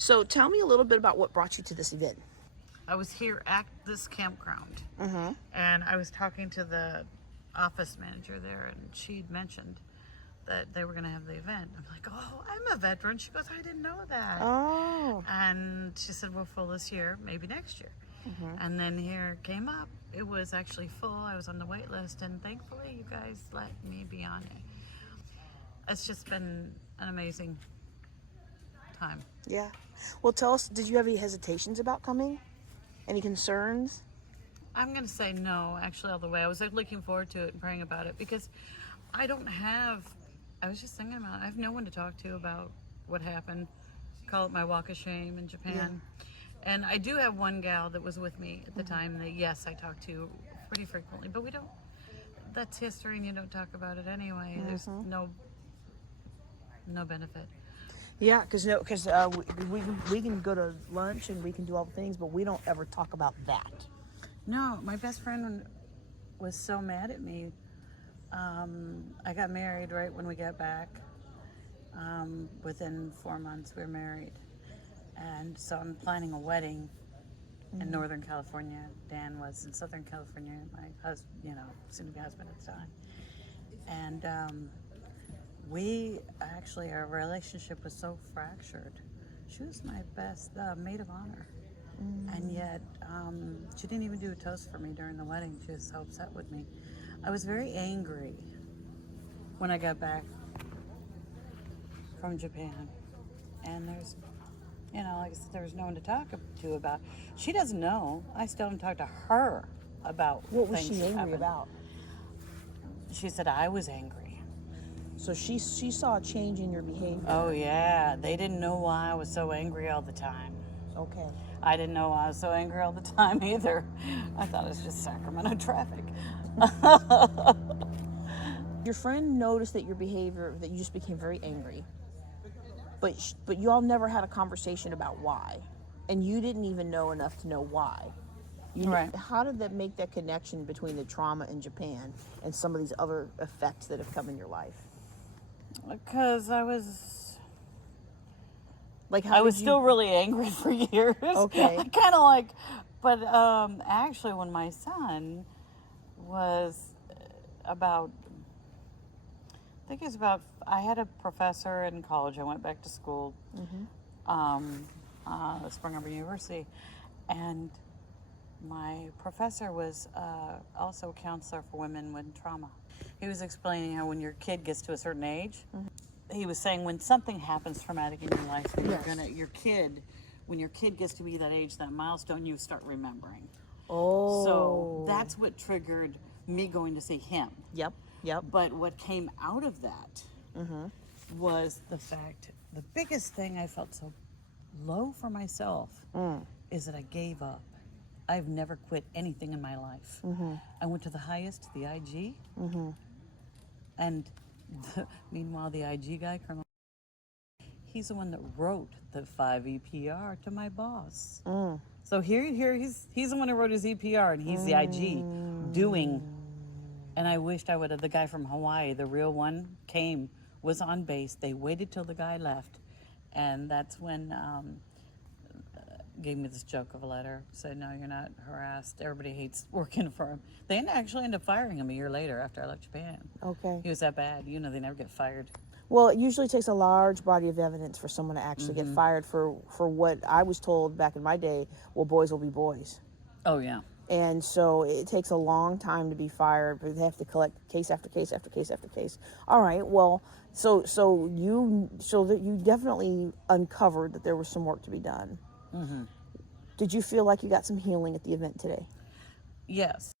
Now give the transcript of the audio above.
So tell me a little bit about what brought you to this event. I was here at this campground, Mm-hmm. and I was talking to the office manager there, and she'd mentioned that they were going to have the event. I'm like, oh, I'm a veteran. She goes, I didn't know that. Oh. And she said, we're full this year, maybe next year. Mm-hmm. And then here it came up. It was actually full. I was on the wait list, and thankfully you guys let me be on it. It's just been an amazing time. Yeah. Well, tell us, did you have any hesitations about coming? Any concerns? I'm going to say no, actually, all the way. I was looking forward to it and praying about it because I was just thinking about it. I have no one to talk to about what happened. Call it my walk of shame in Japan. Yeah. And I do have one gal that was with me at the time that, yes, I talk to pretty frequently, but we don't, that's history and you don't talk about it anyway. Mm-hmm. There's no benefit. Yeah, because we can go to lunch and we can do all the things, but we don't ever talk about that. No, my best friend was so mad at me. I got married right when we got back. Within 4 months, we were married. And so I'm planning a wedding in Northern California. Dan was in Southern California, my husband, soon-to-be husband at the time. And our relationship was so fractured. She was my best maid of honor. And yet, she didn't even do a toast for me during the wedding. She was so upset with me. I was very angry when I got back from Japan. And there's, like I said, there was no one to talk to about. She doesn't know. I still haven't talked to her about what was things she angry happened. about? She said I was angry. So she saw a change in your behavior. Oh, yeah. They didn't know why I was so angry all the time. Okay. I didn't know why I was so angry all the time either. I thought it was just Sacramento traffic. Your friend noticed that your behavior, that you just became very angry. But you all never had a conversation about why. And you didn't even know enough to know why. Right. How did that make that connection between the trauma in Japan and some of these other effects that have come in your life? Because I was Like, still really angry for years. Okay. Kind of but actually when my son was I had a professor in college. I went back to school, Spring Arbor University, and my professor was also a counselor for women with trauma. He was explaining how when your kid gets to a certain age, he was saying when something happens traumatic in your life, when your kid gets to be that age, that milestone, you start remembering. Oh. So that's what triggered me going to see him. Yep. But what came out of that was the fact, the biggest thing I felt so low for myself is that I gave up. I've never quit anything in my life. I went to the highest, the IG, and meanwhile the IG guy, Colonel, he's the one that wrote the 5 EPR to my boss. So here he's the one who wrote his EPR, and he's the IG doing. And I wished I would have. The guy from Hawaii, the real one, was on base. They waited till the guy left, and that's when gave me this joke of a letter. Said, no, you're not harassed. Everybody hates working for him. They actually ended up firing him a year later after I left Japan. Okay. He was that bad. They never get fired. Well, it usually takes a large body of evidence for someone to actually get fired for what I was told back in my day, well, boys will be boys. Oh, yeah. And so it takes a long time to be fired, but they have to collect case after case after case after case. All right, well, so that you definitely uncovered that there was some work to be done. Did you feel like you got some healing at the event today? Yes.